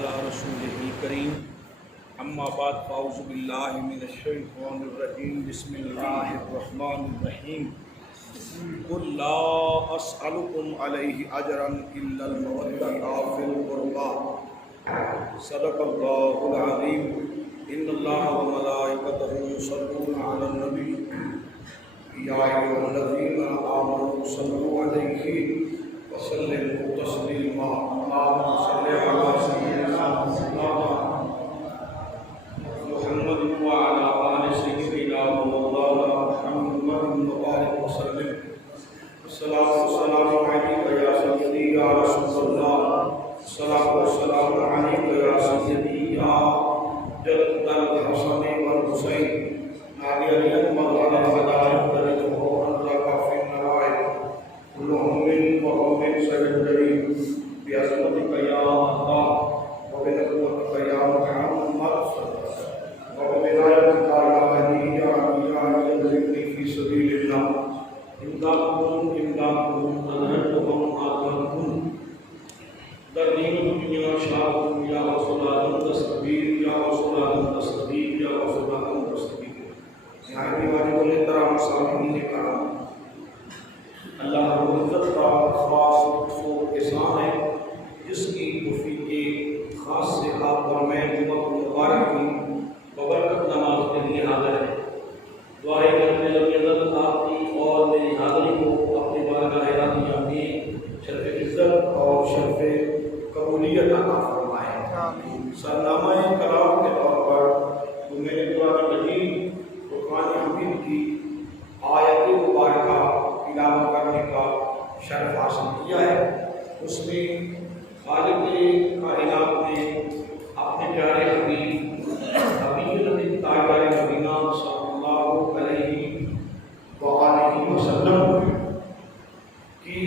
رسوله الكريم اما بعد فاعوذ بالله من الشيطان الرجيم بسم الله الرحمن الرحيم قل لا اسألكم عليه اجرا الا المودة في القربى صدق الله العظيم ان الله وملائكته يصلون على النبي يا ايها الذين امنوا صلوا عليه وسلموا تسليما اللهم صل على سيدنا محمد وعلى آل سيدنا مولانا محمد وبارك وسلم الصلاة والسلام عليك يا سيدي يا رسول الله الصلاة والسلام عليك يا سيدي يا جد الحسن والحسين ناديا مولانا هدايا درجه انت في النوائب كلهم من وهم سيدري بعظمتك يا الله وبنبوتك يا محمد وبعنايتك يا هدي يا علي ذكري في سبيل الله امدادكم أذهبتكم آذانكم ترنيم الدنيا شاءكم يا رسول الله تصديق يا رسول الله تصديق يا رسول الله تصديق يعني واجب الاحترام سامعين کرام اللہ رب العزت کا خاص لطف و احسان ہے جس کی توفیق خاص سے آپ اور میں جمعہ مبارک کی ببرکت نماز کے لیے حاضر ہے دعائیں کرنے لگے حضرت آپ کی اور میری حاضری کو اپنے بارگاہ الہیہ میں شرف عزت اور شرف قبولیت عطا فرمائے سرنامہ کلام کے طور پر تو میں نے قرآن مجید قرآن حمید کی آیت مبارکہ تلاوت کرنے کا شرف حاصل کیا ہے اس میں خالق کائنات نے اپنے پیارے حبیب نبی تاجدار مدینہ صلی اللہ علیہ وآلہ وسلم کی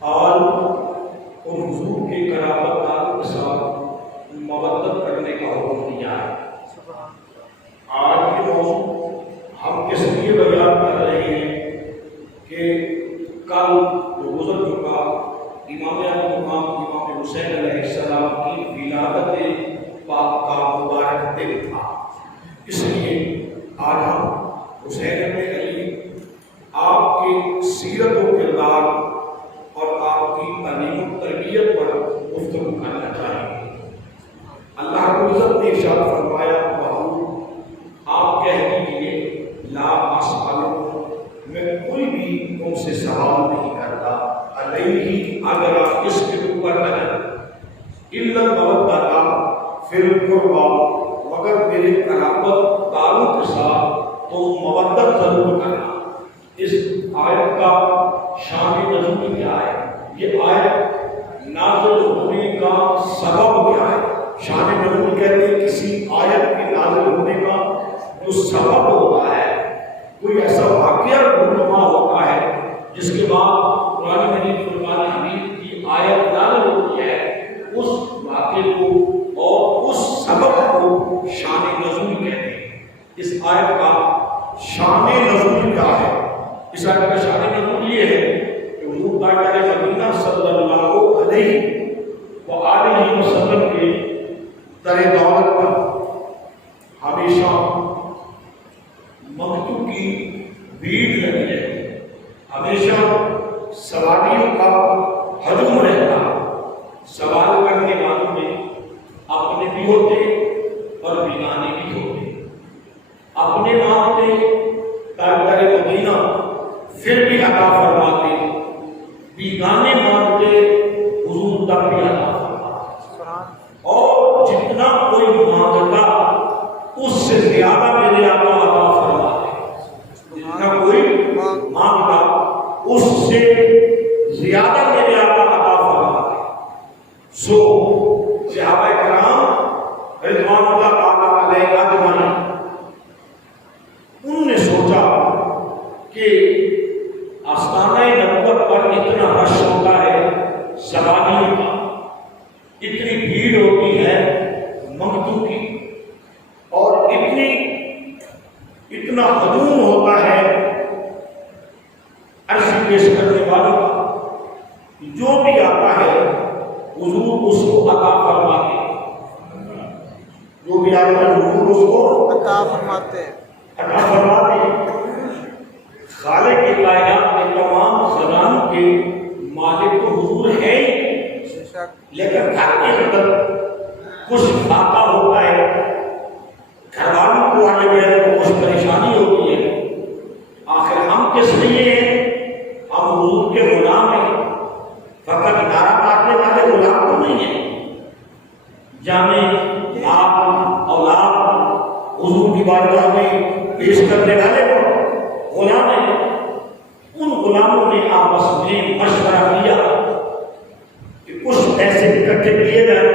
آل اور حضور کے قرابت دار کے ساتھ مودت کرنے کا حکم دیا ہے۔ آج کے موضوع ہم کس لیے بیان کر رہے ہیں کہ کل جو گزر چکا امام مقام امام حسین علیہ السلام کی ولادت پاک کا مبارک دن تھا، اس لیے آج ہم حسین ابن علی آپ کی سیرت و کردار اور آپ کی تعلیم و تربیت پر گفتگو کرنا چاہیں گے۔ اللہ رب العزت نے ارشاد فرمایا آپ کہہ دیجیے لا اسألکم، میں کوئی بھی تم سے سوال نہیں کرتا علیہ اگر اس کے اوپر اگر الا المودۃ فی القربى، مگر میرے قرابت تعلق کے ساتھ تو مودت ضرور کرنا۔ اس آیت کا شان نزول کیا ہے؟ یہ آیت نازل ہونے کا سبب کیا ہے؟ شان نزول کہتے ہیں کسی آیت کے نازل ہونے کا جو سبب ہوتا ہے، کوئی ایسا واقعہ رونما ہوتا ہے جس کے بعد قرآن مجید فرقان حمید کی آیت نازل ہوتی ہے، اس واقعے کو اور اس سبب کو شان نزول کہتے ہیں۔ اس آیت کا شان نزول کیا ہے؟ اس آیت کا شان نزول یہ ہے کہ حضور تاجدار مدینہ صلی اللہ علیہ وآلہ وسلم کے در دولت پر ہمیشہ مکتوب کی بھیڑ لگی رہتی، ہمیشہ سواریوں کا ہجوم رہتا۔ سوال کرنے والوں میں اپنے بھی ہوتے اور بیگانے بھی ہوتے، اپنے مانگتے تاجدار مدینہ پھر بھی عطا فرماتے، بیگانے مانگتے حضور تک بھی عطا فرماتے، اور جتنا کوئی مانگتا اس سے زیادہ میرے آقا عطا فرماتے، جتنا کوئی مانگتا اس سے زیادہ میرے آقا عطا فرماتے۔ سو صحابہ کرام رضوان اللہ تعالیٰ علیہ اجمعین انہوں نے سوچا کہ آستانہ نبوت پر اتنا رش ہوتا ہے سواریوں کا، اتنی بھیڑ ہوتی ہے منگتوں کی، اور اتنا ہجوم ہوتا ہے عرض پیش کرنے والوں کا، جو بھی آتا ہے حضور اس کو کو عطا فرماتے ہیں، جو بھی آپ کا حضور اس کو عطا فرماتے ہیں۔ عطا فرماتے ہیں۔ خالق کائنات کے تمام خزانوں کے مالک تو حضور ہے ہی، بے شک۔ لیکن گھر کے اندر کچھ فاقہ ہوتا ہے، گھر والوں کو آنے میں تو کچھ پریشانی ہوتی ہے، آخر ہم کس لیے ہیں؟ ہم حضور کے غلام ہیں، فقط نعرہ مارنے والے غلام تو نہیں ہیں۔ جانے آپ اولاد حضور کی بارگاہ میں پیش کرنے والے غلام ہیں۔ ان غلاموں نے آپس میں مشورہ کیا کہ کچھ پیسے اکٹھے کیے جائیں،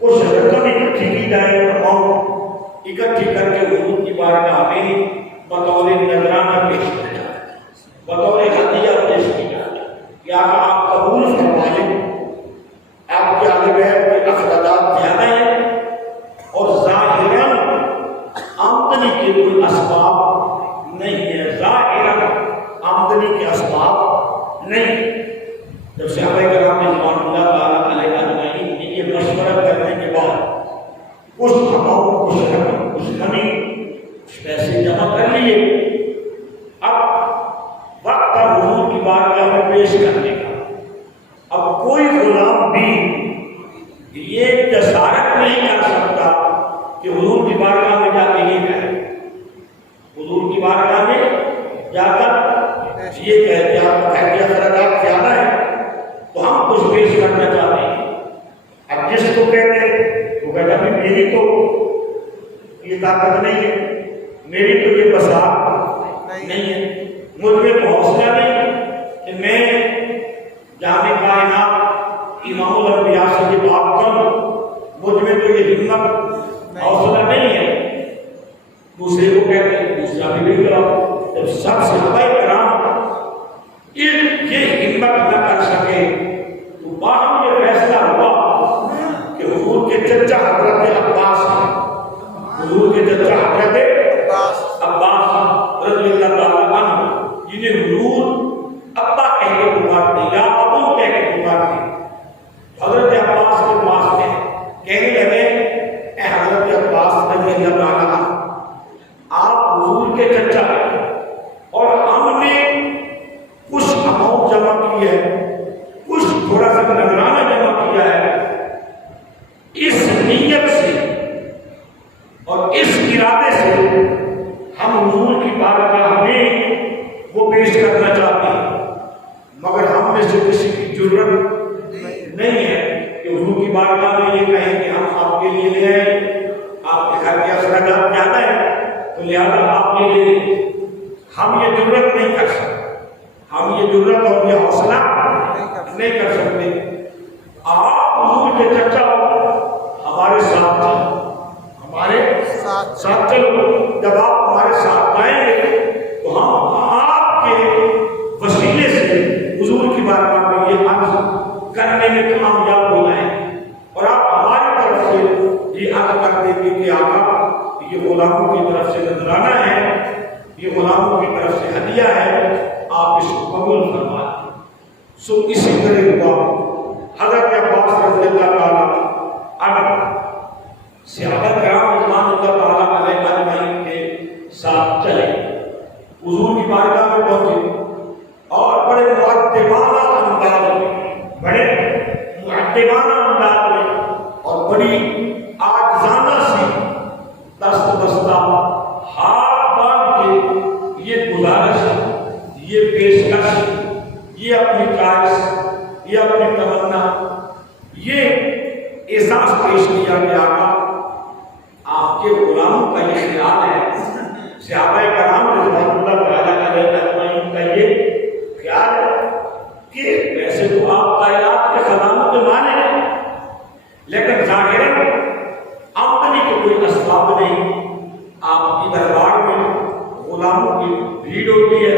کچھ رقم اکٹھی کی جائے، اماؤنٹ اکٹھی کر کے حضور کی بارگاہ میں بطور نذرانہ پیش کیا جائے، بطور ہدیہ پیش کی جائے کہ آپ قبول فرما لیں۔ آپ کے آگے بیٹھ کے اخراجات زیادہ ہیں اور ظاہراً آمدنی کے کوئی اسباب نہیں ہے، ظاہراً آمدنی کے اسباب نہیں۔ جب صحابہ کرام رضوان اللہ تعالیٰ علیہ اجمعین نے یہ مشورہ کرنے کے بعد کچھ اماؤنٹ، کچھ رقم، کچھ منی، کچھ پیسے جمع کر لیے، اب وقت تھا حضور کی بارگاہ میں پیش کرنے کا۔ اب کوئی غلام بھی یہ جسارت نہیں کر سکتا کہ حضور کی بارگاہ میں جا کے یہ کہے، حضور کی بارگاہ میں جا کر یہ کہتے ہیں آپ کہہ دیا اخراجات زیادہ ہے تو ہم کچھ پیش کرنا چاہتے ہیں۔ اب جس کو کہتے ہیں وہ کہتا ہے میری تو یہ طاقت نہیں ہے، میری تو یہ بساط نہیں ہے، مجھ میں تو حوصلہ نہیں کہ میں جامع کائنات امام الانبیاء سے یہ بات کروں، مجھ میں تو یہ ہمت حوصلہ نہیں ہے۔ دوسرے کو کہتے ہیں، دوسرا بھی بگڑ رہا۔ جب سب صحابہ کرام یہ ہمت نہ کر سکے تو باہم یہ فیصلہ ہوا کہ حضور کے چچا حضرت عباس ہیں، حضور کے چچا حضرت عباس رضی اللہ تعالیٰ عنہ، جنہیں حضور ابا کہہ کے پکارتے یا ابو کہہ کے پکارتے، حضرت عباس کے پاس میں کہنے لگے اے حضرت عباس رضی اللہ تعالیٰ عنہ، آپ حضور کے چچا ہیں اور ہم نے کچھ اماؤنٹ جمع کی ہے، کچھ تھوڑا سا نذرانہ جمع کیا ہے، اس نیت سے اور اس ارادے سے ہم حضور کی بارگاہ میں وہ پیش کرنا چاہتے ہیں، مگر ہم میں سے کسی کی ضرورت نہیں ہے کہ حضور کی بارگاہ میں یہ کہیں کہ ہم آپ کے لیے لے آئیں، آپ کے گھر کے اخراجات زیادہ ہیں تو لہٰذا آپ یہ لے لیں۔ ہم یہ ضرورت نہیں کر سکتے، ہم یہ ضرورت اور یہ حوصلہ نہیں کر سکتے۔ آپ حضور کے چچا ہمارے ساتھ چلو، ہمارے ساتھ چلو، جب آپ ہمارے ساتھ آئیں گے تو ہم آپ کے وسیلے سے حضور کی بارگاہ میں یہ عرض کرنے میں کامیاب ہو جائیں اور آپ ہماری طرف سے یہ عرض کر دیں گے کہ آقا یہ غلاموں کی طرف سے نذرانہ ہے، یہ غلاموں کی طرف سے ہدیہ ہے، آپ اس کو قبول فرما دیں۔ سو اسی طرح ہوا، حضرت عباس رضی اللہ تعالیٰ عنہ صحابہ کرام رضوان اللہ تعالیٰ علیہ اجمعین کے ساتھ چلے، حضور کی بارگاہ میں پہنچے اور بڑے مؤدبانہ انداز میں اور بڑی عاجزانہ سی دست بستہ ہاتھ باندھ کے یہ گزارش، یہ پیشکش، یہ اپنی چوائس، یہ اپنی تمنا، یہ احساس پیش کیا کہ آقا آپ کے غلاموں کا یہ خیال ہے، صحابہ کرام رضوان اللہ تعالیٰ علیہ اجمعین کا یہ خیال ہے کہ ویسے تو آپ کائنات کے خزانوں کے مالک ہیں، لیکن ظاہراً آمدنی کے کوئی اسباب نہیں، آپ کی دربار میں غلاموں کی بھیڑ ہوتی ہے،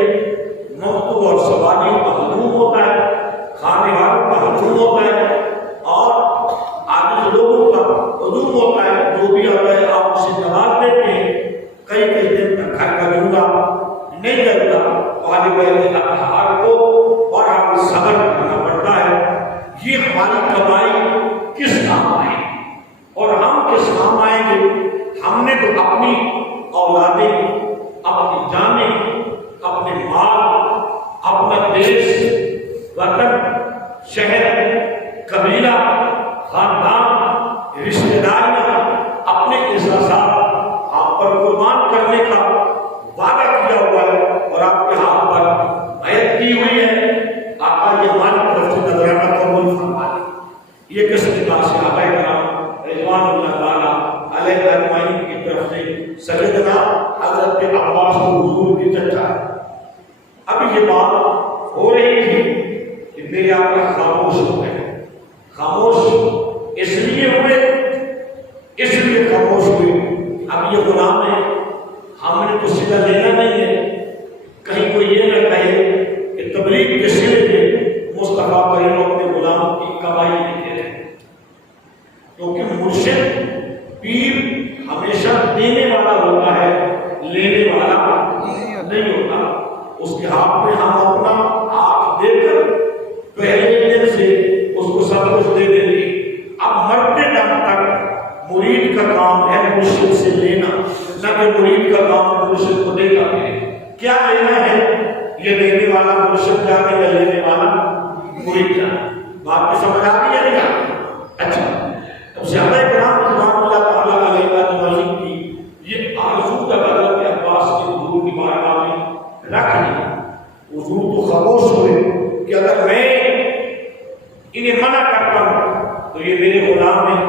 مکتوب اور سواریوں کا ہجوم ہوتا ہے، کھانے والوں کا ہجوم ہوتا ہے اور عاجز لوگوں کا ہجوم ہوتا ہے۔ خاندان، رشتہ داریاں اپنے احساسات آپ پر قربان کرنے کا وعدہ کیا ہوا ہے اور آپ کے ہاتھ پر بیعت کی ہوئی ہے، آقا یہ ہماری طرف سے نذرانہ قبول فرما لیں۔ یہ کس طرح صحابہ کرام رضوان اللہ تعالیٰ علیہ اجمعین کی طرف سے سیدنا حضرت عباس حضور کی چچا ہے۔ اب یہ بات ہو رہی تھی کہ میرے آقا خاموش ہو گئے۔ خاموش اس لیے خاموش ہوئے، اب یہ غلام ہے، ہم نے تو سلا لینا نہیں ہے، کہیں کوئی یہ نہ کہے کہ تبلیغ کے سلے میں مصطفیٰ کریم اپنے غلام کی کمائی نہیں دے رہے، کیونکہ مرشد پیر ہمیشہ دینے والا ہوتا ہے، لینے والا نہیں ہوتا۔ اس کے ہاتھ میں ہم اپنا ہاتھ دے کر پہلے دن سے اس کو سب کچھ دے دیں گے۔ اب مرتے دم تک مرید کا کام ہے مرشد سے لینا، نہ کہ مرید کا کام مرشد کو دے گا۔ کیا لینا ہے؟ یہ دینے والا مرشد جانے یا لینے والا مرید جانے۔ بات کو سمجھ آ گئی ہے نہیں؟ اچھا، اب صحابہ کرام رضوان اللہ تعالیٰ علیہ اجمعین کی یہ آرزو کا حضرت عباس کے حضور کی بارگاہ میں رکھ دیا۔ حضور تو خاموش ہوئے کہ اگر میں انہیں منع کرتا ہوں تو یہ میرے غلام ہیں،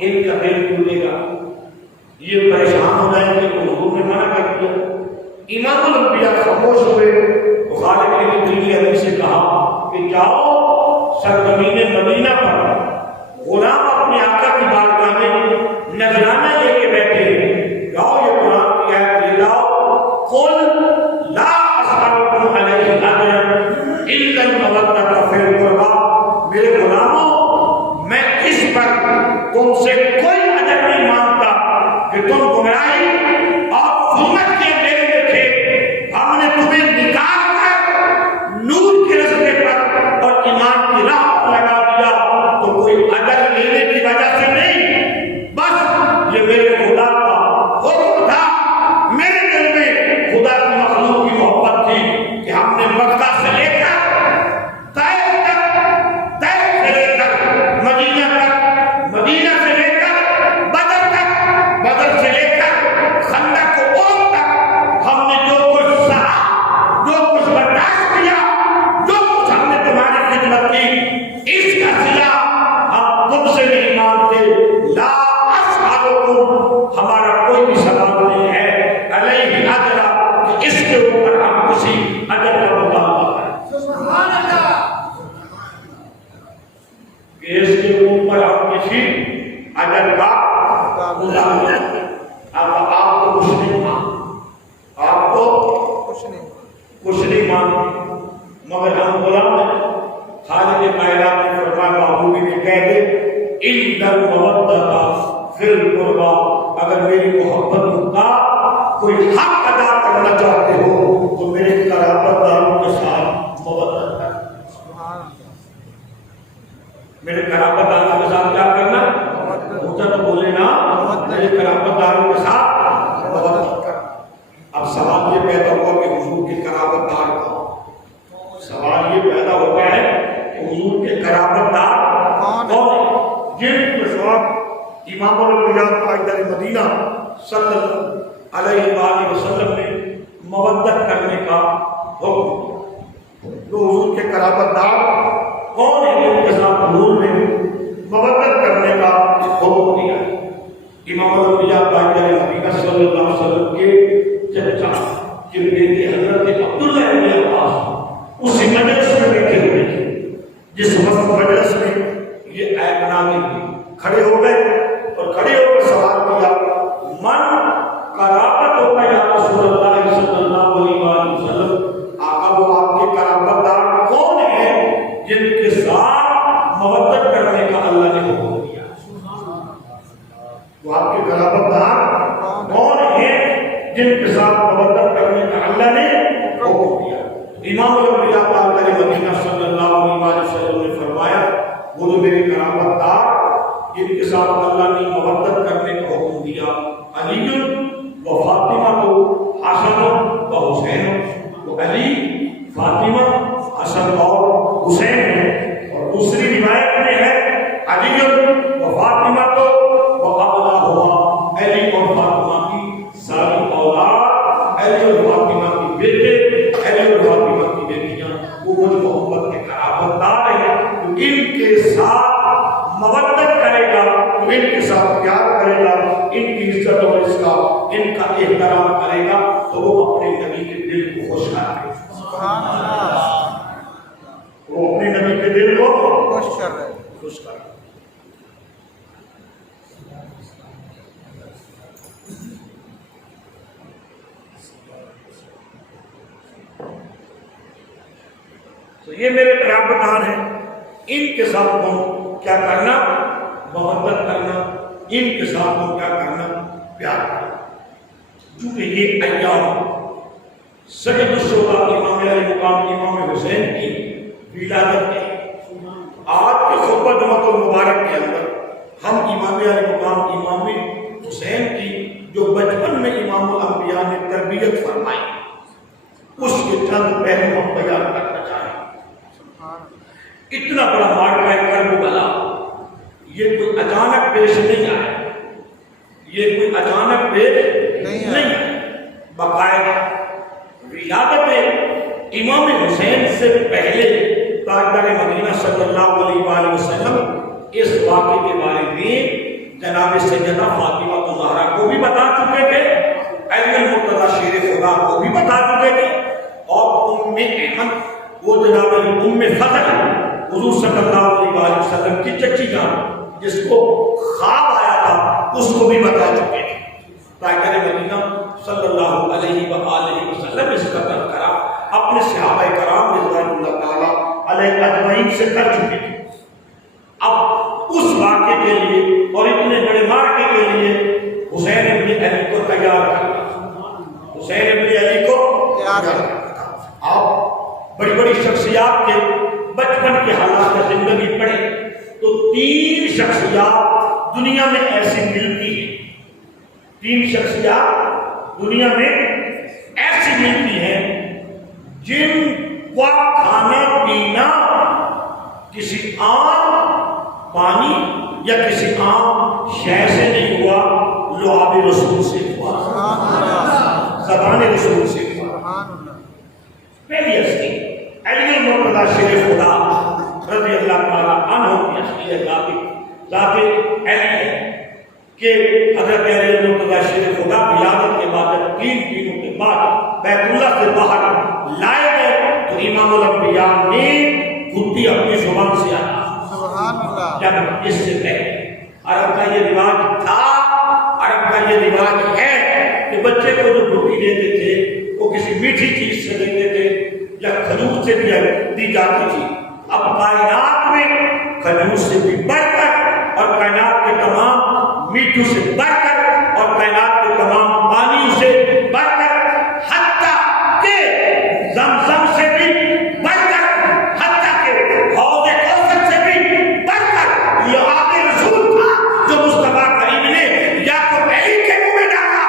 ان کا دل ٹوٹے گا، یہ پریشان ہو جائیں گے، حضور نے منع کر دیا۔ امام الانبیاء خاموش ہوئے تو خالق نے جبریل علیہ سے کہا کہ جاؤ سرزمین مدینہ پر غلام اپنے آقا کی بارگاہ میں نذرانہ لے کے بیٹھے، جاؤ یہ قرآن کی آیت لے جاؤ، قل لا اسألکم علیہ اجرا الا المودۃ فی القربى، میرے غلاموں میں اس پر تم سے کوئی اجر نہیں مانگتا کہ تم گمراہی اور ظلمت کے اندھیرے میں تھے، ہم نے تمہیں نکال کر نور کے راستے پر اور ایمان کی راہ پر لگا دیا، تو کوئی اجر لینے کی وجہ سے نہیں، بس یہ میرے خدا کا حکم تھا، میرے دل میں خدا کی مخلوق کی محبت تھی کہ ہم نے مکہ سے لے کر طائف سے لے کر مدینہ تک، مدینہ سے لے کر بدر تک، بدر سے لے کر خندق کو اوت تک ہم نے جو کچھ سہا، جو کچھ برداشت کیا، جو کچھ ہم نے تمہاری خدمت کی، اس کا صلہ ہم تم سے نہیں مانتے۔ لا اسألکم، ہمارا کوئی بھی سوال نہیں ہے علیہ اجرا کہ اس کے اوپر ہم کسی اجر کا مطالبہ کریں، سبحان اللہ، کہ اس کے اوپر ہم کسی اجر کا مطالبہ کریں۔ اب آپ کو کچھ نہیں مانگتے، آپ کو کچھ نہیں مانگتے، مگر ہم غلام ہیں۔ خالق کائنات نے فرمایا محبوبی نے کہہ دے اِنَّ الْمَوَدَّةَ فِي الْقُرْبَى، اگر میری محبت کا کوئی حق ادا کرنا چاہتے ہو تو میرے قرابت داروں کے ساتھ مودت کرنا، میرے قرابت داروں کے ساتھ کیا کرنا؟ اونچا تو بولے نا، میرے قرابت داروں کے ساتھ مودت کرنا۔ اب سوال یہ پیدا ہوا کہ حضور کے قرابت دار کون؟ سوال یہ پیدا ہو گیا ہے کہ حضور کے قرابت دار کون ہیں؟ جن کے ساتھ امام الانبیاء قائد مدینہ صلی اللہ علیہ وآلہ وسلم نے مودت کرنے کا حکم دیا۔ تو حضور کے قرابت دار کون ہیں جن کے ساتھ حضور نے مودت کرنے کا حکم دیا؟ امام الانبیاء قائد مدینہ صلی اللہ علیہ وسلم کے چچا جن کے حضرت عبداللہ ابن عباس اسی مجلس میں بیٹھے ہوئے تھے، جس وقت مجلس میں یہ آیت نازل ہوئی، کھڑے ہو گئے اور کھڑے ہو کر سوال کیا، من قرابت ہوگا یا رسول اللہ صلی اللہ علیہ وسلم، آقا وہ آپ کے قرابت دار کون ہیں جن کے ساتھ مودت کرنے کا اللہ نے حکم دیا؟ وہ آپ کے قرابت دار کون ہیں جن کے ساتھ مودت کرنے کا اللہ نے حکم دیا؟ امام الانبیاء قائد مدینہ صلی اللہ علیہ وسلم نے فرمایا وہ جو میرے قرابت دار جن کے ساتھ اللہ نے مودت کرنے کا حکم دیا، علی و فاطمہ و حسن و حسین، وہ علی، فاطمہ، حسن اور حسین ہیں۔ اور دوسری روایت میں ہے علی جائے گا تو ان کے ساتھ پیار کرے گا، ان کی عزت اور ان کا احترام کرے گا تو وہ اپنے نبی کے دل کو خوش کر دے. سبحان اللہ. وہ اپنے نبی کے دل کو خوش کر رہے. خوش کر دے. تو یہ میرے قیامتان ہیں، ان کے ساتھ ہم کیا کرنا؟ محبت کرنا. ان کے ساتھ ہم کیا کرنا؟ پیار کرنا. کیونکہ یہ ایام سید الشہداء امام علی مقام امام حسین کی ولادت کے آج کے خطبہ جمعۃ المبارک کے اندر ہم امام علی مقام امام حسین کی جو بچپن میں امام الانبیاء نے تربیت فرمائی اس کے چند پہلو ہم بیان کرنا چاہیں. اتنا بڑا مارکہ کربلا یہ کوئی اچانک پیش نہیں آیا، یہ کوئی اچانک پیش نہیں آیا. باقاعدہ ولادت امام حسین سے پہلے تاجدار مدینہ صلی اللہ علیہ وآلہ وسلم اس واقعے کے بارے میں جناب سیدہ فاطمہ الزہرا کو بھی بتا چکے تھے، علی المرتضیٰ شیر خدا کو بھی بتا چکے تھے، اور ام احمد وہ جناب ام فضل حضور صلی اللہ علیہ وآلہ وسلم کی چچی جان جس کو خواب آیا تھا اس کو بھی بتا چکے تھے. تاجدار مدینہ صلی اللہ علیہ وآلہ وسلم اس کا تذکرہ اپنے صحابہ کرام رضوان اللہ تعالیٰ علیہ اجمعین سے کر چکے تھے. اب اس واقعے کے لیے اور اتنے بڑے مارکے کے لیے حسین ابن علی کو تیار کرنا، حسین ابن علی کو تیار کرنا. آپ بڑی بڑی شخصیات کے بچپن کے حالات کا زندگی پڑھیں تو 3 شخصیات دنیا میں ایسی ملتی ہیں، 3 شخصیات دنیا میں ایسی ملتی ہیں جن کا کھانا پینا کسی عام پانی یا کسی عام شے سے نہیں ہوا، لعاب رسول سے ہوا، زبان رسول سے ہوا. پہلی ہستی علی المرتضیٰ شیر خدا رضی اللہ تعالیٰ عنہ کی ہستی ذات علی ہے کہ حضرت علی المرتضیٰ شیر خدا ولادت کے بعد 3 دنوں کے بعد بیت اللہ سے باہر لائے گئے تو امام الانبیاء نے گھٹی اپنی زبان سے آیا. سبحان اللہ. جب اس سے پہلے عرب کا یہ رواج تھا، عرب کا یہ رواج ہے کہ بچے کو جو گھٹی دیتے تھے وہ کسی میٹھی چیز سے دیتے تھے یا کھجور سے دی جاتی تھی. اب کائنات میں کھجور سے بھی بڑھ کر اور کائنات کے تمام میٹھوں سے بڑھ کر اور کائنات کے تمام پانیوں سے بڑھ کر حتیٰ کہ زمزم سے بھی بڑھ کر حتیٰ کہ حوض کوثر سے بھی بڑھ کر یہ آب رسول تھا جو مصطفیٰ کریم نے یا تو علی کے منہ میں ڈالا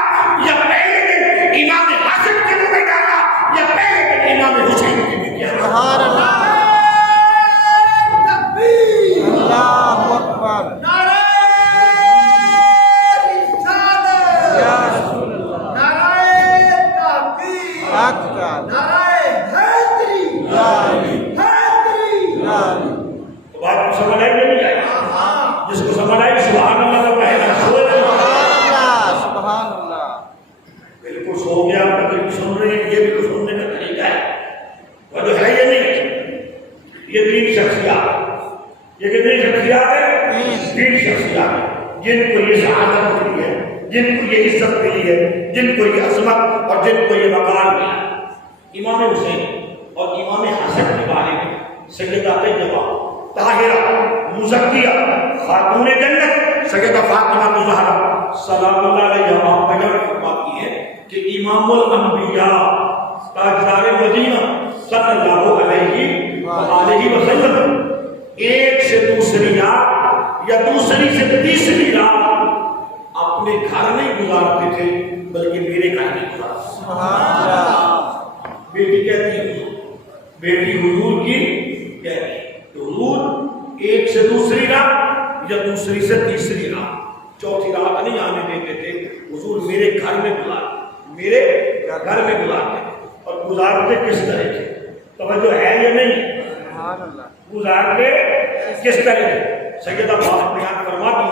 یا پہلے دن امام حسن کے منہ میں ڈالا یا پہلے دن امام حسین کے منہ میں ڈالا. سبحان اللہ. اللہ اکبر. یا رسول اللہ. یا علی. یا علی. تو بات کو سمجھ آئی نہیں آئی؟ جس کو سمجھ آئی سبحان اللہ کا کہنا سبحان اللہ. سبحان اللہ. بالکل سو گیا تقریب سن رہے ہیں، یہ بھی تو سننے کا طریقہ ہے. وہ جو ہے یہ نہیں، یہ 3 شخصیات، یہ کتنی شخصیات ہے؟ 3 شخصیات جن کو یہ سعادت ملی ہے، جن کو یہ عزت ملی ہے، جن کو یہ عظمت اور جن کو یہ وقار ملا. امام حسین اور امام حسن کے بارے میں سیدہ طیبہ طاہرہ مزکیہ خاتون جنت سیدہ فاطمہ الزہرا سلام اللہ علیہا بیان فرماتی ہے کہ امام الانبیاء تاجدار مدینہ صلی اللہ علیہ وآلہ وسلم ایک سے دوسری رات یا دوسری سے تیسری رات اپنے گھر نہیں گزارتے تھے بلکہ میرے گھر میں گزارتے. سبحان اللہ. بیٹی کہتی ہے، بیٹی حضور کی کہتی ہے تو حضور ایک سے دوسری رات یا دوسری سے تیسری رات، چوتھی رات نہیں آنے دیتے تھے. حضور میرے گھر میں گزارتے، میرے گھر میں گزارتے. اور گزارتے کس طرح سے؟ توجہ ہے یا نہیں؟ سبحان اللہ. گزارتے کس طرح سے؟ سیدہ پاک بیان فرماتی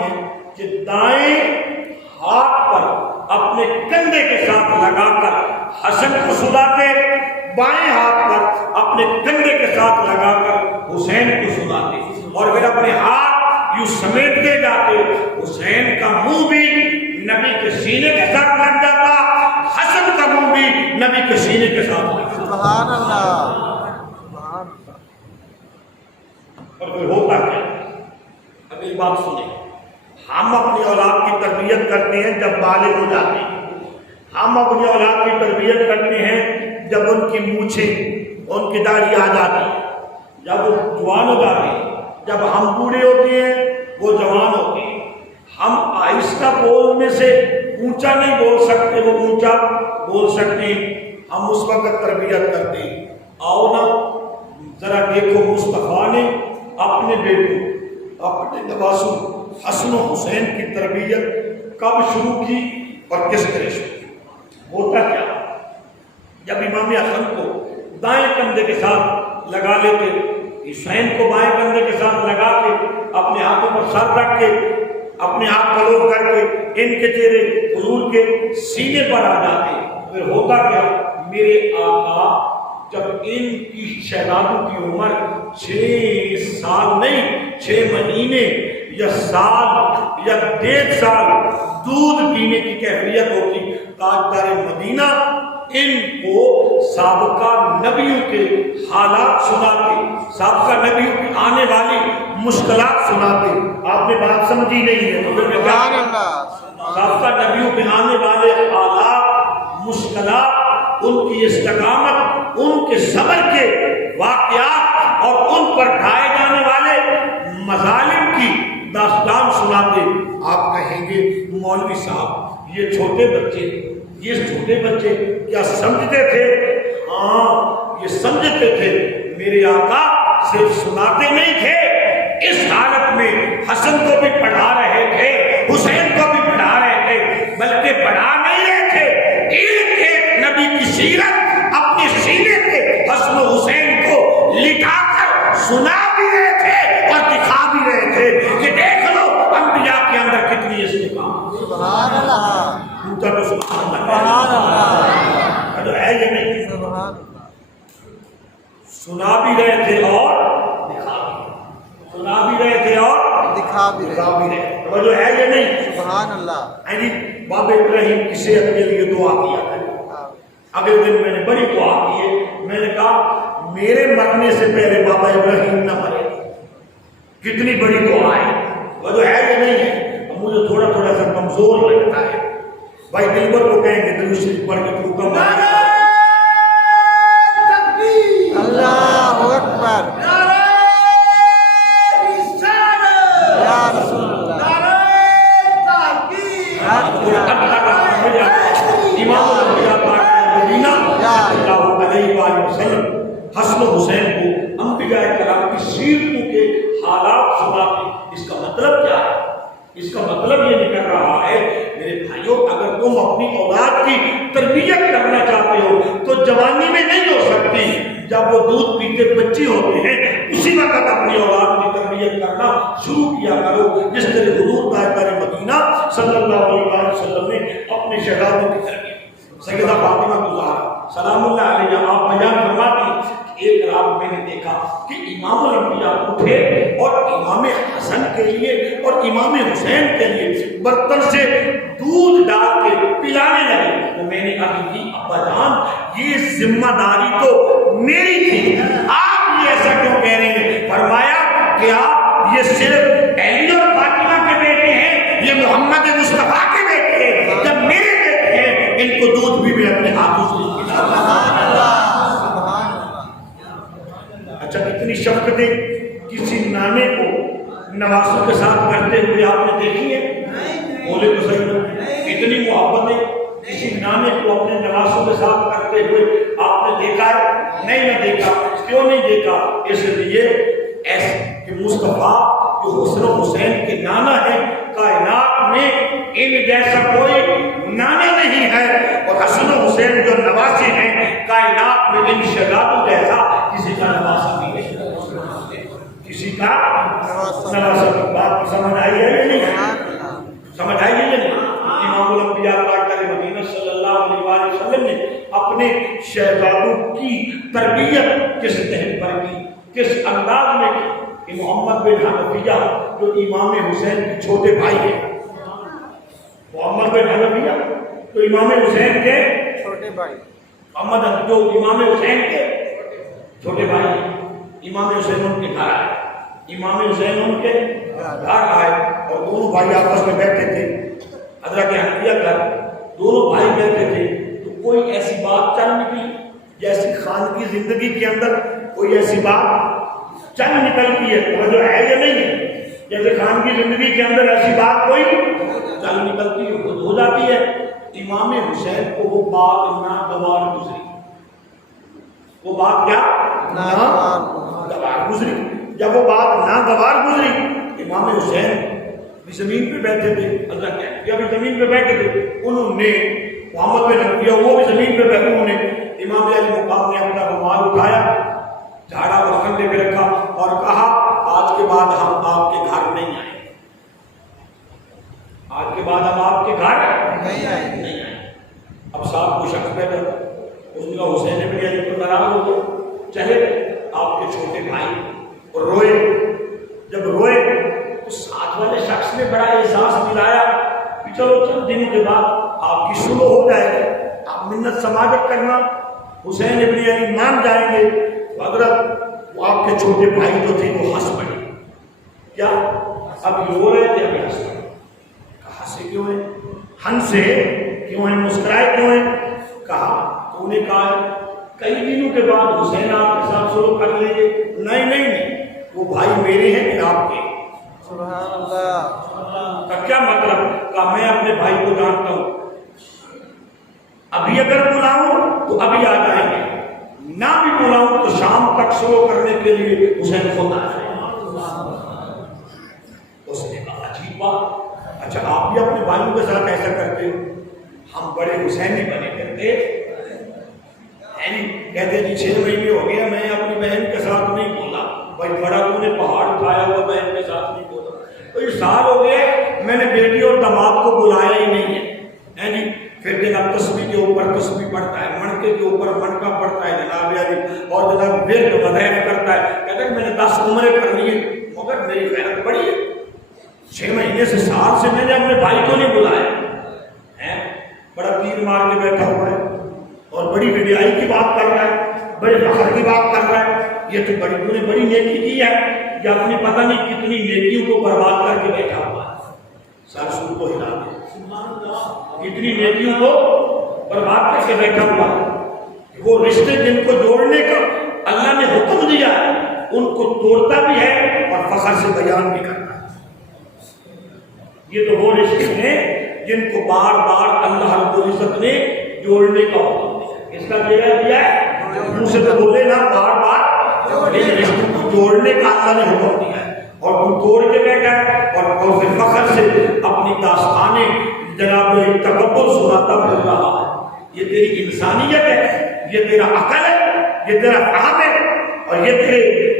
حسین کا منہ بھی نبی کے سینے کے ساتھ لگ جاتا، حسن کا منہ بھی نبی کے سینے کے ساتھ لگ جاتا۔ سبحان اللہ، سبحان اللہ۔ اور پھر ہوتا کیا؟ اگلی بات سنیں، ہم اپنی اولاد کی تربیت کرتے ہیں جب بالغ ہو جاتے ہیں، ہم اپنی اولاد کی تربیت کرتے ہیں جب ان کی مونچھیں، ان کی داڑھی آ جاتی ہے، جب وہ جوان ہو جاتے ہیں، جب ہم بوڑھے ہوتے ہیں وہ جوان ہوتے ہیں۔ ہم آہستہ بولنے سے اونچا نہیں بول سکتے، وہ اونچا بول سکتے ہیں، ہم اس وقت تربیت کرتے ہیں۔ آؤ نا ذرا دیکھو مصطفیٰ نے اپنے بیٹوں، اپنے نواسوں حسن و حسین کی تربیت کب شروع کی اور کس طرح شروع کی؟ ہوتا کیا؟ جب امام حسن کو دائیں کندھے کے ساتھ لگا لیتے، حسین کو بائیں کندھے کے ساتھ لگا کے اپنے ہاتھوں پر سر رکھ کے اپنے ہاتھ کلوف کر کے ان کے چہرے حضور کے سینے پر آ جاتے، پھر ہوتا کیا؟ میرے آقا جب ان کی شہزادوں کی عمر 6 سال نہیں 6 مہینے یا سال یا 1.5 سال دودھ پینے کی کیفیت ہوتی، تاجدار مدینہ ان کو سابقہ نبیوں کے حالات سناتے، سابقہ نبیوں کی آنے والی مشکلات سناتے۔ آپ نے بات سمجھی نہیں ہے، سبحان اللہ، سابقہ نبیوں کے آنے والے حالات، مشکلات، ان کی استقامت، ان کے صبر کے واقعات اور ان پر ڈھائے جانے والے مظالم کی داستان سناتے۔ آپ کہیں گے مولوی صاحب یہ چھوٹے بچے کیا سمجھتے تھے؟ ہاں یہ سمجھتے تھے، میرے آقا صرف سناتے نہیں تھے، اس حالت میں حسن کو بھی پڑھا رہے تھے، حسین کو بھی پڑھا رہے تھے، بلکہ پڑھا نہیں رہے تھے، ایک ایک نبی کی سیرت اپنے سینے پہ حسن و حسین کو لٹا کر سنا بھی رہے تھے اور دکھا بھی رہے تھے کہ دیکھ لو انبیاء کے اندر کتنی استقامت۔ سبحان اللہ، تو سبحان سبحان اللہ، تو ہے یہ نہیں، سبحان اللہ، سنا بھی رہے تھے اور دکھا بھی، سنا بھی رہے تھے اور دکھا بھی دکھا رہے، بھی رہے، تو جو ہے یہ نہیں۔ سبحان اللہ۔ جی باب ابراہیم کی صحت کے لیے دعا کیا کریں۔ اگلے دن میں نے بڑی دعا کی ہے، میں نے کہا میرے مرنے سے پہلے بابا ابراہیم نہ مرے، کتنی بڑی دعا ہے، وہ جو ہے یہ نہیں ہے۔ اب مجھے تھوڑا تھوڑا سا کمزور لگتا ہے، بھائی دلبر کو کہیں گے درود شریف پڑھ کے پھوکا مارے، اللہ اکبر، یا رسول اللہ، امام الانبیاء پاک مدینہ صلی اللہ علیہ وآلہ وسلم حسن و حسین کو انبیاء کرام کی سیرتوں کے حالات سناتے۔ اس کا مطلب کیا ہے؟ اس کا مطلب یہ نکل رہا ہے میرے بھائیوں، اگر تم اپنی اولاد کی تربیت کرنا چاہتے ہو تو جوانی میں نہیں ہو سکتی، جب وہ دودھ پیتے بچے ہوتے ہیں اسی وقت اپنی اولاد کی تربیت کرنا شروع کیا کرو، جس طرح حضور تاجدار مدینہ صلی اللہ علیہ وسلم نے اپنے شہزادوں کی تربیت۔ سیدہ فاطمہ زہرا سلام اللہ علیہ آپ بیان فرماتی، ایک رات میں نے دیکھا کہ امام الانبیاء اٹھے اور امام حسن کے لیے اور امام حسین کے لیے برتن سے دودھ ڈال کے پلانے لگے، تو میں نے کہا کہ ابا جان یہ ذمہ داری تو میری تھی، آپ یہ ایسا کیوں کہہ رہے ہیں؟ فرمایا کہ آپ یہ صرف علی اور فاطمہ کے بیٹے ہیں، یہ محمد مصطفیٰ کے بیٹے ہیں، جب میرے بیٹے ہیں ان کو دودھ بھی میں اپنے ہاتھوں سے پلاتا۔ اچھا اتنی شفقتیں کسی نانے کو نواسوں کے ساتھ کرتے ہوئے آپ نے دیکھی ہے؟ بولے تو صحیح، اتنی محبتیں کسی نانے کو اپنے نواسوں کے ساتھ کرتے ہوئے آپ نے دیکھا ہے؟ نہیں نہ دیکھا۔ کیوں نہیں دیکھا؟ اس لیے ایسے کہ مصطفیٰ جو حسن و حسین کے نانا ہیں، کائنات میں ان جیسا کوئی نانا نہیں ہے، اور حسن و حسین جو نواسے ہیں کائنات میں ان شہزادوں جیسا کسی کا نواسا نہیں ہے، کسی کا نواسا نہیں۔ بات سمجھ آئی ہے یا نہیں؟ سمجھ آئی ہے یا نہیں؟ امام الانبیاء تاجدار مدینہ صلی اللہ علیہ وآلہ وسلم نے اپنے شہزادوں کی تربیت کس طرح پر کی، کس انداز میں کی؟ محمد بن حنفیہ جو امام حسین کے چھوٹے بھائی ہیں، محمد بن حنفیہ تو امام حسین کے چھوٹے بھائی، محمد جو امام حسین کے چھوٹے بھائی، امام حسین ان کے گھر آئے، امام حسین ان کے گھر آئے اور دونوں بھائی آپس میں بیٹھے تھے، حضرت حنفیہ گھر، دونوں بھائی بیٹھے تھے تو کوئی ایسی بات چل نکلی جیسی خانگی زندگی کے اندر کوئی ایسی بات چل نکلتی ہے، جو ہے یا نہیں ہے، جیسے خانگی زندگی کے اندر ایسی بات کوئی چل نکلتی ہے، خود ہو جاتی ہے۔ امام حسین کو وہ بات ناگوار گزری، وہ بات کیا ناگوار گزری۔ جب وہ بات ناگوار گزری، امام حسین بھی زمین پہ بیٹھے تھے، حضرت حنفیہ بھی زمین پہ بیٹھے تھے، انہوں نے محمد بن حنفیہ وہ بھی زمین پہ بیٹھے، انہوں نے امام علی مقام نے اپنا رومال اٹھایا، جھاڑا برتن لے کے رکھا اور کہا آج کے بعد ہم آپ کے گھر نہیں آئیں گے، آج کے بعد ہم آپ کے گھر نہیں آئیں گے۔ اب صاحب کو شخص بیٹھا، اس نے کہا حسین بن علی کو ناراض ہو گئے، چلے آپ کے چھوٹے بھائی اور روئے، جب روئے تو ساتھ والے شخص نے بڑا احساس دلایا کہ چلو چند دنوں کے بعد آپ کی شروع ہو جائے گی، آپ منت سماجت کرنا، حسین ابن علی مان جائیں گے۔ حضرت وہ آپ کے چھوٹے بھائی جو تھے وہ ہنس پڑے، کیا اب رو رہے تھے، ابھی ہنس پڑے، کہا سے کیوں ہے، ہنسے کیوں ہیں، مسکرائے کیوں ہیں، کہا تو انہیں کہا کئی دنوں کے بعد حسین آپ کے ساتھ شروع کر لیں گے، نہیں نہیں نہیں، وہ بھائی میرے ہیں کہ آپ کے، سبحان اللہ۔ کا کیا مطلب، کہ میں اپنے بھائی کو جانتا ہوں، ابھی اگر بلاؤں تو ابھی آ جائیں گے، نہ بھی بلاؤں تو شام تک شروع کرنے کے لیے حسین خود آ جائیں گے۔ اس نے کہا عجیب بات، اچھا آپ بھی اپنے بھائیوں کے ساتھ ایسا کرتے ہو، ہم بڑے حسینی بنے کرتے کہتے جی 6 مہینے ہو گیا میں اپنی بہن کے ساتھ نہیں بولا، بھائی بڑا تو نے پہاڑ اٹھایا ہوا بہن کے ساتھ نہیں بولا، تو یہ سال ہو گئے میں نے بیٹی اور داماد کو بلایا ہی نہیں ہے، یعنی پھر جناب تسبیح کے اوپر تسبیح پڑھتا ہے، منکے کے اوپر منکا پڑھتا ہے جناب علی، اور جناب ورد وظائف کرتا ہے، کہتا ہے میں نے 10 عمریں کر لی ہیں مگر میری خیرت بڑی ہے، 6 مہینے سے سال سے میں نے اپنے بھائی کو نہیں بلایا، بڑا تیر مار کے بیٹھا ہوا ہے اور بڑی وڈیائی کی بات کر رہا ہے، بڑے فخر کی بات کر رہا ہے، یہ تو بڑی نیکی کی ہے، یہ اپنی پتہ نہیں کتنی نیکیوں کو برباد کر کے بیٹھا ہوا ہے، سر سور کو ہلا دے، کتنی نیکیوں کو برباد کر کے بیٹھا ہوا ہے، وہ رشتے جن کو جوڑنے کا اللہ نے حکم دیا ہے ان کو توڑتا بھی ہے اور فخر سے بیان بھی کرتا ہے۔ یہ تو وہ رشتے ہیں جن کو بار بار اللہ رب العزت نے جوڑنے کا حکم دیا، اس کا دیا ہے منہ سے تو بولے نا، بار بار ان رشتوں کو جوڑنے کا اللہ نے حکم دیا ہے، اور تو توڑ کے بیٹھا ہے اور پھر فخر سے اپنی داستانیں جناب تکبر سناتا پھر رہا ہے۔ یہ تیری انسانیت ہے، یہ تیرا عقل ہے، یہ تیرا فہم ہے، اور یہ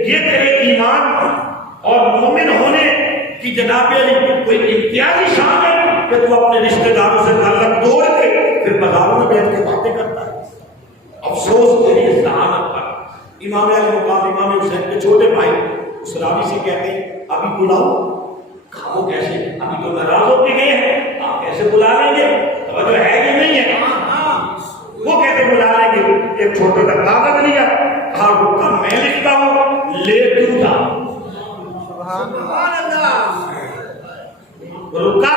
تیرے ایمان اور مومن ہونے کی جناب کوئی امتیازی شان ہے کہ تو اپنے رشتہ داروں سے تعلق توڑ کے پھر بازاروں میں بیٹھ کے باتیں کرتا ہے۔ افسوس تیری اس ذہانت پر۔ امام علی مقام امام حسین کے چھوٹے بھائی اس راوی سے کہتے ہیں ابھی بلاؤ، کہا وہ کیسے، ابھی تو ناراض ہو کے گئے ہیں، آپ کیسے بلا لیں گے، توجہ ہے کہ نہیں ہے، وہ کیسے بلا لیں گے، ایک چھوٹا سا کاغذ لیا، کہا رکا میں لکھتا ہوں، لے تو جا، سبحان اللہ، رکا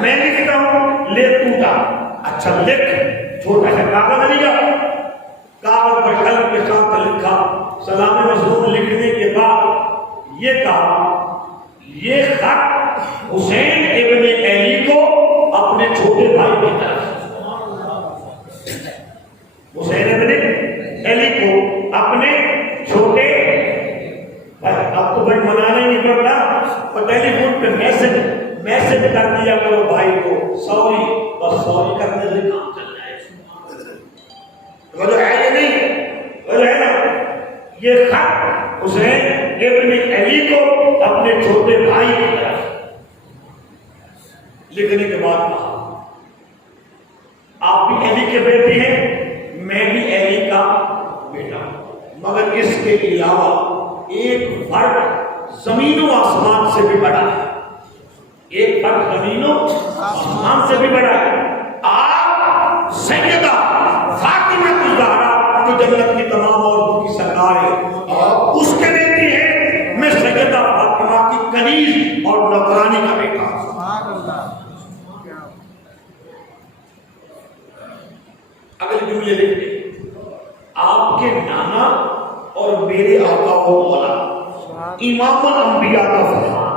میں لکھتا ہوں، لے تو جا، اچھا لکھ، چھوٹا سا کاغذ لیا، کاغذ پر قلم کے ساتھ لکھا، سلام مظلوم لکھنے کے بعد یہ کہا یہ خط حسین ابن علی کو اپنے چھوٹے بھائی کی طرف، حسین ابن علی کو اپنے چھوٹے بھائی، اب تو بھائی منانا ہی نہیں پڑ رہا، اور ٹیلی فون پہ میسج کر دیا کرو بھائی کو، سوری، بس سوری کرنے سے کام چل جائے، وہ ہے یہ نہیں، وہ ہے نا، یہ خط حسین ابن علی کو اپنے چھوٹے بھائی کی طرف لکھنے کے بعد کہا آپ بھی علی کے بیٹے ہیں، میں بھی علی کا بیٹا ہوں، مگر اس کے علاوہ ایک فرق زمین و آسمان سے بھی بڑا ہے، ایک فرق زمینوں آسمان سے بھی بڑا ہے. آپ سیدہ فاطمہ الزہرا جو جنت کی تمام عورتوں کی سردار ہے اور اس کے بیٹی ہے. میں سیدہ فاطمہ کی کنیز اور نوکرانی کا بیٹا. سبحان اللہ. اگلے جملے دیکھتے آپ کے نانا اور میرے آقا و مولا امام الانبیاء کا فرمان.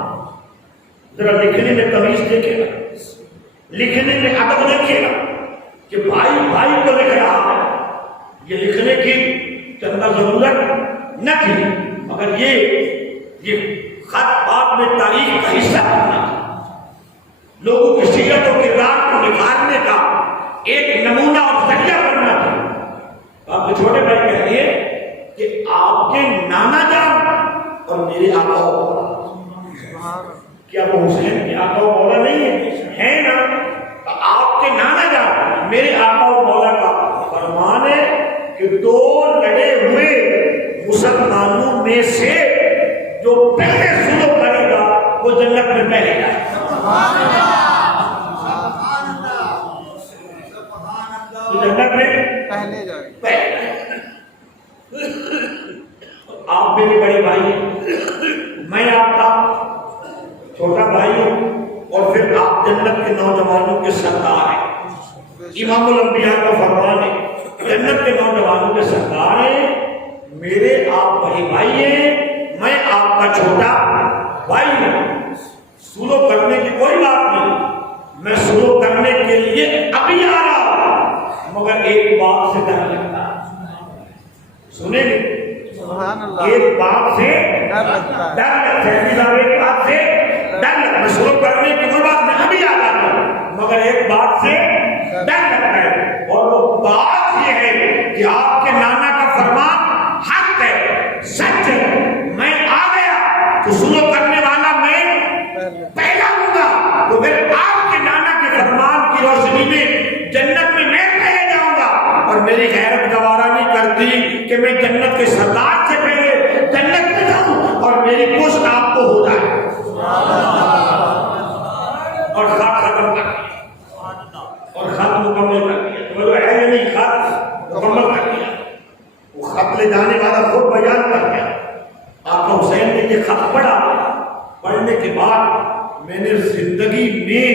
ذرا لکھنے میں تمیز دیکھے گا, لکھنے میں ادب دیکھے گا کہ بھائی بھائی کو لکھ رہا ہے. یہ لکھنے کی چندہ ضرورت نہ تھی مگر یہ خط بعد میں تاریخ کا حصہ بننا تھا. لوگوں کی سیرت و کردار کو نکھارنے کا ایک نمونہ اور ذریعہ بننا تھا. آپ کے چھوٹے بھائی کہتے ہیں کہ آپ کے نانا جان اور میرے آقا و مولا. کیا وہ حسین کے آقا و مولا نہیں ہے نا؟ آپ کے نانا جان میرے آقا و مولا کا فرمان ہے کہ دو لڑے ہوئے مسلمانوں میں سے جو پہلے شروع کرے گا وہ جنت میں پہلے جائے. جنت میں پہلے جائے. آپ میرے بڑے بھائی ہیں, میں آپ کا چھوٹا بھائی ہوں اور پھر آپ جنت کے نوجوانوں کے سردار ہیں. امام الانبیاء کا فرمان ہے جنت کے نوجوانوں کے سردار ہیں. میرے آپ بڑے بھائی ہیں, میں آپ کا چھوٹا بھائی ہوں. سلو کرنے کی کوئی بات نہیں, میں سلو کرنے کے لیے ابھی آ رہا مگر ایک بات سے ڈر لگتا ہے. سنیں گے سبحان اللہ. ایک بات سے ڈر لگتا ہے. ڈر لگتا ہے. ایک بات سے ڈر لگتا ہے. شروع کرنے کی کوئی بات میں ابھی آ رہا ہوں مگر ایک بات سے ڈر لگتا ہے اور وہ بات یہ ہے کہ آپ کے نانا کا فرمان حق ہے, سچ ہے. میں آ گیا تو شروع کرنے والا میں پہلا ہوں گا, تو پھر آپ کے نانا کے فرمان کی روشنی میں جنت میں پہلے جاؤں گا. اور میری غیرت گوارا نہیں کرتی کہ میں جنت کے سردار سے پہلے جنت میں جاؤں اور میری پشت آپ کو ہو جائے. اور خط ختم کر دیا اور خط مکمل کر دیا. تو ہے یا نہیں, خط مکمل کر دیا. وہ خط لے جانے والا خود بیان کر گیا. آقا حسین نے یہ خط پڑھا. پڑھنے کے بعد میں نے زندگی میں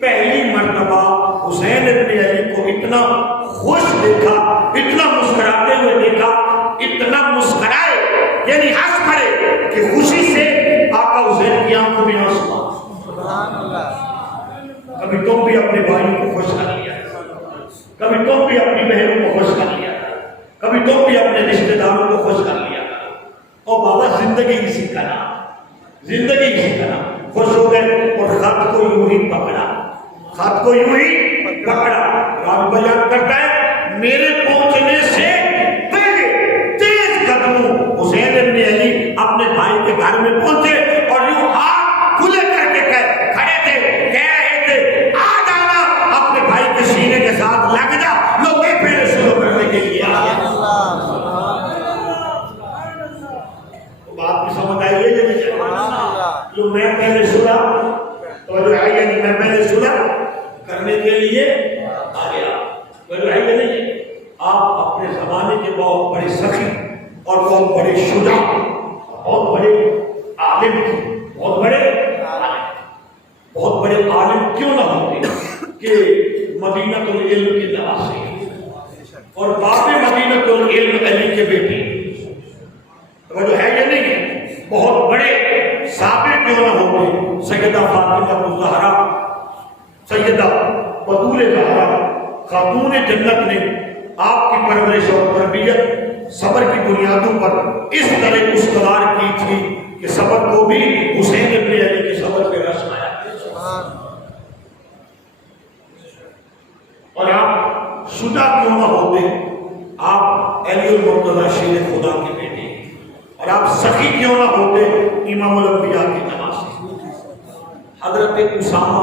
پہلی مرتبہ حسین ابن علی کو اتنا خوش دیکھا, اتنا مسکراتے ہوئے دیکھا, اتنا مسکرائے یعنی ہنس پڑے کہ خوشی سے آقا حسین کی آنکھوں میں آنسو. سبحان اللہ. کبھی تم بھی اپنے بھائیوں کو خوش کر لیا, کبھی تم بھی اپنی بہنوں کو خوش کر لیا, کبھی تم بھی اپنے رشتے داروں کو خوش کر لیا. اور بابا زندگی اسی کا نام, زندگی اسی کا نام. خوش ہو گئے اور خط کو یوں ہی پکڑا, خط کو یوں ہی پکڑا. رام بیان کرتا ہے میرے پہنچنے سے پہلے تیز قدموں حسین ابن علی اپنے بھائی کے گھر میں پہنچے اور یوں ہاتھ کھلے کر کے کھڑے تھے, کہہ رہے تھے آ جانا اپنے بھائی کے سینے کے ساتھ لگ جا, لوگ پہلے شروع کرنے کے لیے آ گیا. بات بھی سمجھ آئی ہے جو میں پہلے سنا تو جو ہے یعنی میں پہلے سنا کرنے کے لیے آ گیا. جو ہے کہ نہیں, آپ اپنے زمانے کے بہت بڑے سخی اور بہت بڑے شجاع, بہت بڑے عالم, بہت بڑے عالم کیوں نہ ہوتے کہ مدینہ العلم کے نواسی اور باپ مدینہ العلم علی کے بیٹے. جو ہے یا نہیں ہے, بہت بڑے صحابہ کیوں نہ ہوتے. سیدہ فاطمہ الزہرا, سیدہ بطول زہرا خاتون جنت نے آپ کی پرورش اور تربیت صبر کی بنیادوں پر اس طرح استوار کی تھی کہ صبر کو بھی حسین ابن علی کے صبر پہ رس آیا. اور آپ شجاع کیوں نہ ہوتے, آپ علی المرتضی شیر خدا کے بیٹے, اور آپ سخی کیوں نہ ہوتے امام الانبیاء کے نواسی. حضرت اسامہ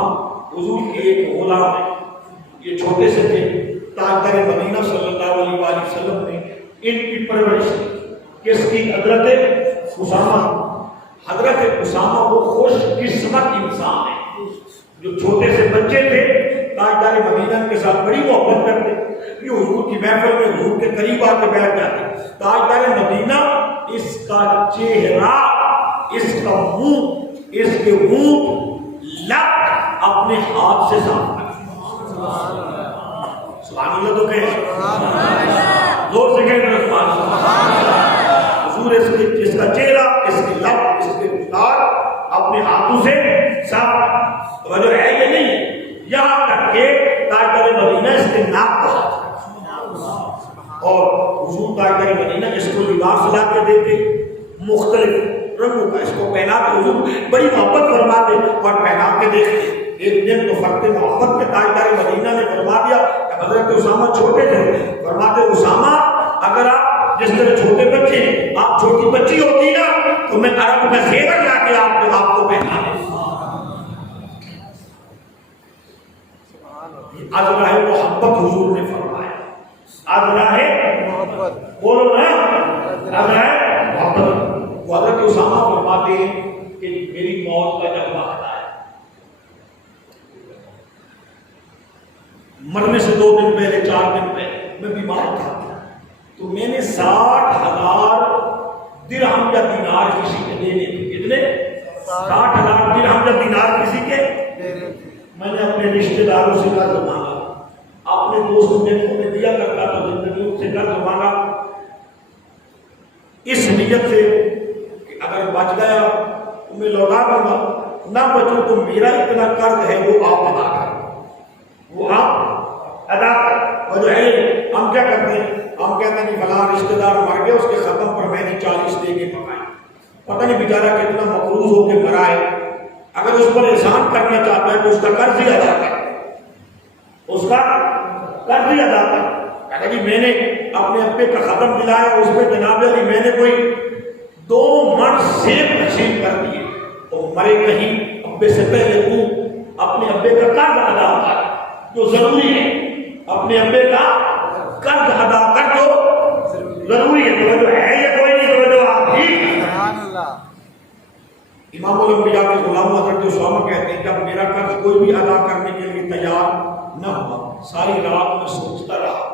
حضور کے ایک غلام ہے, یہ چھوٹے سے تھے, تاجدار مدینہ صلی اللہ علیہ وآلہ وسلم نے ان کی پرورش کی. کس کی؟ حضرت اسامہ. حضرت اسامہ وہ خوش قسمت انسان ہے جو چھوٹے سے بچے تھے تاجدار مدینہ کے ساتھ بڑی محبت کرتے، یہ حضور کی محفل میں حضور کے قریب آ کے بیٹھ جاتے۔ تاجدار مدینہ اس کا چہرہ، اس کا منہ، اس کے ہونٹ، لب اپنے ہاتھ سے صاف کرتے۔ سبحان اللہ تو کہیں، زور سے کہیں سبحان اللہ۔ حضور اس کا چہرہ، اس کے لب، اس کے رخسار اپنے ہاتھوں سے صاف، توجہ ہے یہ نہیں، یہاں تک کہ تاجدار مدینہ اس کے ناک کو اور حضور تاجدار مدینہ اس کو لباس لا کے دیتے مختلف رنگوں کا، اس کو پہناتے، حضور بڑی محبت فرماتے اور پہنا کے دیکھتے۔ ایک دن تو فرق محبت میں تاجدار مدینہ نے فرما دیا کہ حضرت اسامہ چھوٹے تھے، فرماتے اسامہ اگر آپ جس طرح چھوٹے بچے، آپ چھوٹی بچی ہوتی نا تو میں عرب کا زیور لا کے آپ کو پہنا دے۔ ازراہ محبت حضور نے فرمایا، ازراہ محبت، بولو نا، ازراہ محبت۔ وہ حضرت اسامہ فرماتے ہیں کہ میری موت کا جب وقت آیا، مرنے سے 2 دن پہلے 4 دن پہلے میں بیمار تھا، تو میں نے 60,000 درہم یا دینار کسی کے دینے تھے۔ کتنے؟ 60,000 درہم یا دینار کسی کے۔ میں نے اپنے رشتہ داروں سے قرض مانگا، اپنے دوست میں دیا کرتا تھا زندگی، ان سے قرض مانگا اس نیت سے کہ اگر بچ گیا تو میں لوٹا دوں گا، نہ بچوں تو میرا اتنا قرض ہے وہ آپ ادا کر، وہ آپ ادا کر۔ اور جو ہے ہم کیا کرتے ہیں، ہم کہتے ہیں کہ فلاں رشتہ دار مر گیا، اس کے ختم پر میں نے 40 دے کے پکائے، پتہ نہیں بیچارہ کتنا مقروض ہو کے مرا ہے، اگر اس پر احسان کرنا چاہتا ہے تو اس کا قرض ہی ادا کر، اس کا قرض ہی ادا کر۔ کہتا جی میں نے اپنے ابے کا ختم دلایا، اس میں جناب علی میں نے کوئی 2 من سیب تقسیم کر دیے، تو مرے کہیں ابے سے پہلے تو اپنے ابے کا قرض ادا کر، جو ضروری ہے، اپنے ابے کا قرض ادا کر جو ضروری ہے۔ تو جو ہے یہ کوئی نہیں، تو جو آپ ہی سبحان اللہ۔ امام الانبیاء کے غلام حضرت اسامہ کہتے ہیں جب میرا قرض کوئی بھی ادا کرنے کے لیے تیار نہ ہوا، ساری رات میں سوچتا رہا،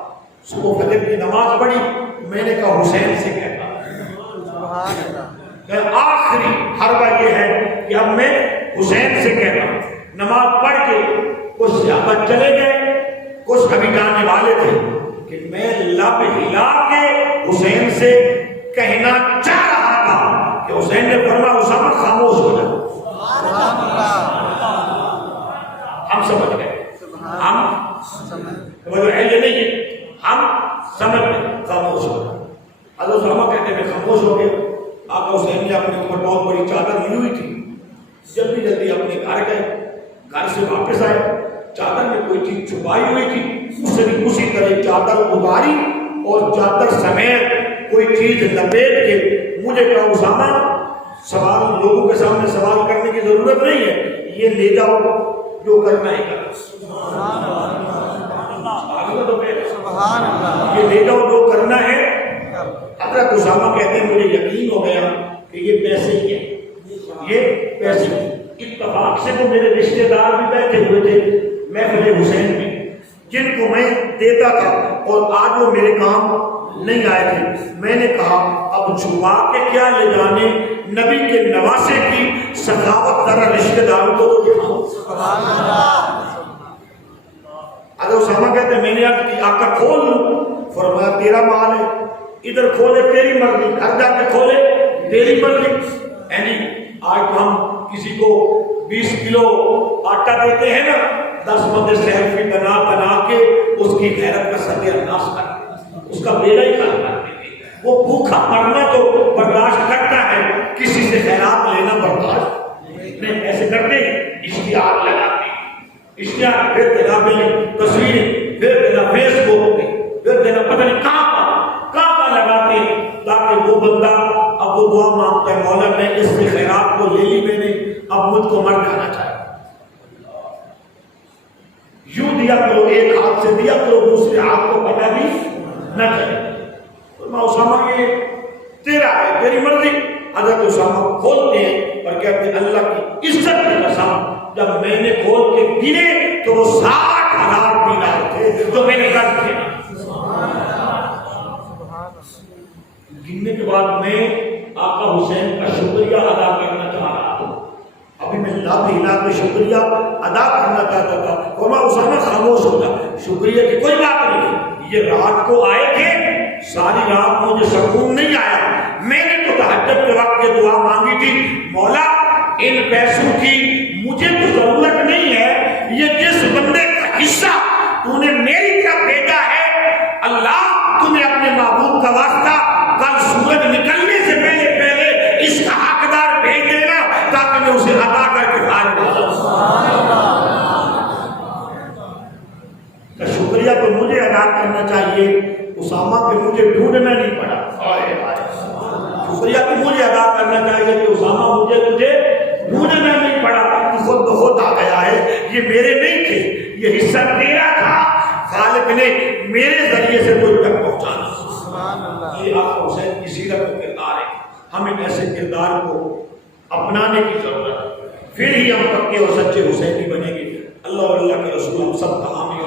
صبح فجر کی نماز پڑھی، میں نے کہا حسین سے کہتا، سبحان اللہ۔ آخری حربہ یہ ہے کہ اب میں حسین سے کہتا ہوں۔ نماز پڑھ کے کچھ صحابہ چلے گئے، کچھ ابھی جانے والے تھے، کہ میں لب ہلا کے حسین سے کہنا چاہ رہا تھا کہ حسین نے فرمایا اسامہ خاموش ہو جا۔ سبحان اللہ۔ ہم سمجھ گئے، ہم سمجھ، وہ ہے یہ نہیں ہے، ہم سمجھ گئے، خاموش ہو جا۔ حضرت اسامہ کہتے ہیں میں خاموش ہو گیا۔ آقا حسین نے اپنے اوپر بہت بڑی چادر لی ہوئی تھی، جلدی جلدی اپنے گھر گئے، گھر سے واپس آئے، چادر میں کوئی چیز چھپائی ہوئی تھی، اسے بھی اسی طرح چادر اتاری اور چادر سمیت کوئی چیز لپیٹ کے مجھے کہا اسامہ سوال لوگوں کے سامنے سوال کرنے کی ضرورت نہیں ہے، یہ لے جاؤ جو کرنا ہے کرو۔ سبحان اللہ۔ یہ لے جاؤ جو کرنا ہے۔ حضرت اسامہ کہتے ہیں مجھے یقین ہو گیا کہ یہ پیسے ہی ہیں، یہ پیسے ہیں۔ اتفاق سے تو میرے رشتہ دار بھی بیٹھے ہوئے تھے، محفل حسین میں، جن کو میں دیتا تھا اور آج وہ میرے کام نہیں آئے تھے۔ میں نے کہا اب چھپا کے کیا لے جانے، نبی کے نواسے کی سخاوت ذرا رشتہ داروں کو تو دکھاؤ۔ سبحان اللہ۔ حضرت اسامہ کہتے ہیں میں نے عرض کی آقا کھول لوں، فرمایا تیرا مال ہے، ادھر کھولے تیری مرضی، گھر جا کے کھولے تیری مرضی۔ یعنی آج ہم کسی کو 20 کلو آٹا دیتے ہیں نا، 10 بندے سیلفی بنا بنا کے اس کی غیرت کا ستیہ ناش کرتے، اس کا بیڑا ہی خراب کرتے ہیں۔ وہ بھوکا مرنا تو برداشت کرتا ہے، کسی سے خیرات لینا برداشت نہیں۔ ایسے کرتے اشتہار لگاتے، اشتہار پھر دینا تصویر، پھر دینا فیس بک، پھر دینا پتہ نہیں کہاں لگاتے تاکہ وہ بندہ اب وہ دعا مانگتا ہے مولا میں اس سے خیرات کو لے لی میں نے، اب مجھ کو مر جانا چاہے۔ یوں دیا کرو، ایک ہاتھ سے دیا کرو، دوسرے ہاتھ کو پتہ بھی نہ چلے۔ فرمایا اسامہ یہ تیرا ہے، تیری مرضی۔ حضرت اسامہ کھولتے ہیں اور کہتے ہیں اللہ کی عزت کی قسم جب میں نے کھول کے گنے تو وہ 60,000 دینار تھے جو میں نے قرض کیا. گننے کے بعد میں آقا حسین کا شکریہ ادا کرنا چاہ رہا تھا. ابھی میں لب ہلا کے شکریہ ادا کرنا چاہتا تھا. فرمایا اسامہ خاموش ہو جا, شکریہ کی کوئی بات نہیں. یہ رات کو آئے تھے, ساری رات مجھے سکون نہیں آیا. میں نے تو تہجد کے وقت یہ دعا مانگی تھی, مولا ان پیسوں کی مجھے تو ضرورت نہیں ہے, یہ جس بندے کا حصہ تو نے میری طرف بھیجا ہے, اللہ تمہیں اپنے معبود کا واسطہ کل سورج نکلنے سے پہلے پہلے اس کا حقدار بھیج دینا تاکہ میں اسے ادا کر کے فارغ ہو جاؤں. شکریہ تو مجھے ادا کرنا چاہیے, اسامہ کہ مجھے ڈھونڈنا نہیں پڑا. شکریہ تو مجھے ادا کرنا چاہیے کہ اسامہ مجھے تجھے ڈھونڈنا نہیں پڑا, تو خود بخود آ گیا ہے. یہ میرے نہیں تھے, یہ حصہ تیرا تھا, خالق نے میرے ذریعے سے تجھ تک پہنچانا. یہ آقا حسین کی سیرت کا کردار ہے. ہمیں ایسے کردار کو اپنانے کی ضرورت ہے, پھر ہی ہم پکے اور سچے حسینی بنیں گے. اللہ اور اللہ کے رسول ہم سب کا حامی